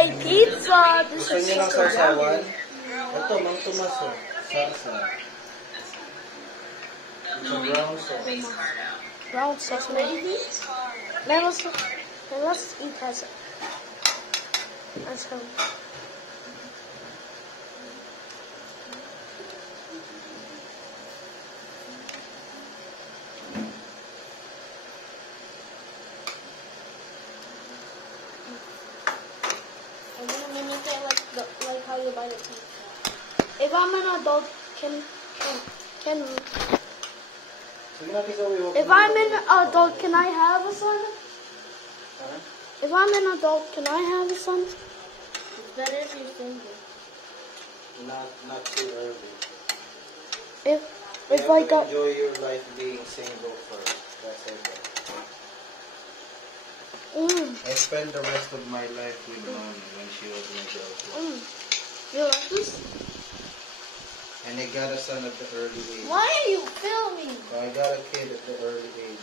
Yay! Pizza! This Gusto is niyo ng so sarsawan? yummy. Ito, Mang Tomaso. Sarsa. It's a brown sauce. Brown sauce, maybe? Let's eat as home. I'm gonna mimic it like how you buy the pizza. If I'm an adult, if I'm an adult, can I have a son? Huh? If I'm an adult, can I have a son? It's better if you're single. Not too early. If You I have to got enjoy your life being single first. That's it. I spent the rest of my life with mommy when she was my girlfriend. You like this? And I got a son at the early age. Why are you filming? So I got a kid at the early age.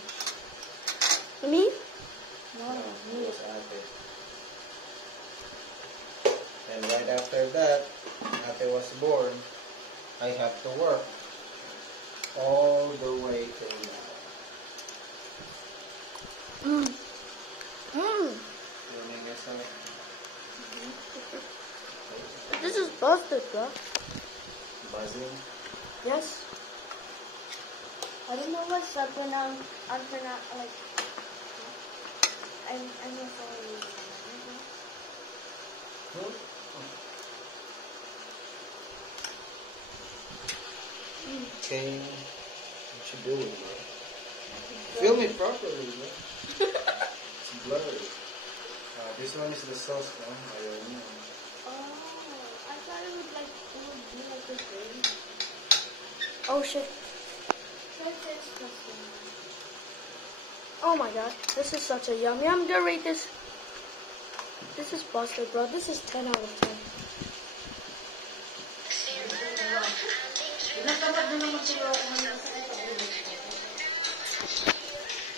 Me? No, he was Ate. And right after that, Ate was born. I have to work all the way till now. Filming yourself? This is busted, bro. Buzzing? Yes. I don't know what's up when I'm like I'm sorry. Okay, what you doing, bro? Film it properly, bro. It's blurry. This one is the sauce, no? I don't know. Oh, I thought it would be like this thing. Oh shit. Oh my god, this is such a yummy. I'm gonna rate this. This is busted, bro. This is 10 out of 10.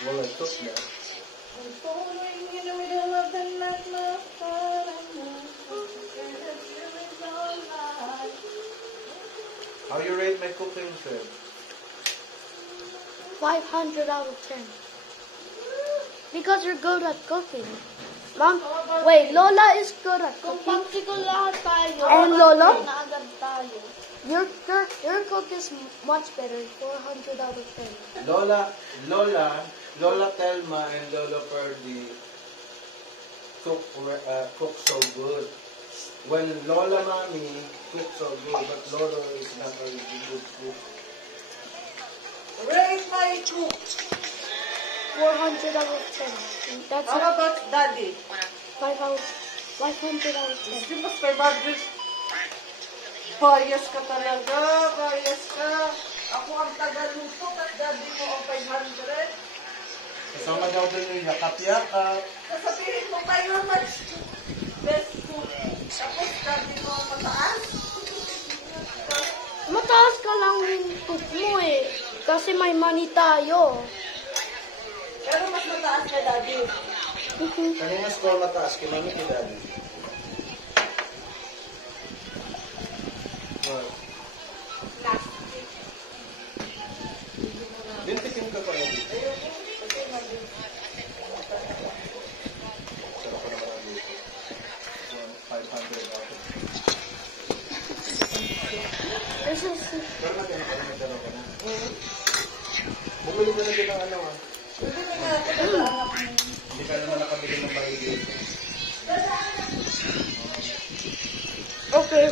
Well, I took that. How you rate my cooking, sir? 500 out of 10. Because you're good at cooking. Mom, wait, Lola is good at cooking. And Lola, your cook is much better. 400 out of 10. Lola Telma and Lola Purdy cook so good. When Lola Mommy cooks so good, but Lola is not a good cook. Rate my cook. 400 out of 10. That's How about Daddy? 500 out of 10. Di ba 500? Bias ka talaga, bias ka. Ako ang tagaluto at Daddy mo ang 500. Kasama daw din yung yakap-yakap. Sasabihin mo kayo much best food. Tapos Daddy mo ang mataas. Mataas ka lang yung cook mo eh. Kasi may money tayo. Pero mas mataas na Daddy. Kanina score mataas, kinamit ni Daddy. Bintikin ka pa nga dito. Sarap ka naman ang dito. 500 out of 10. This is... Pero natin ako, nagdalaw ka na. Bumili ka na din ng ano ah. Hindi ka naman nakabili ng bagay dito. Okay.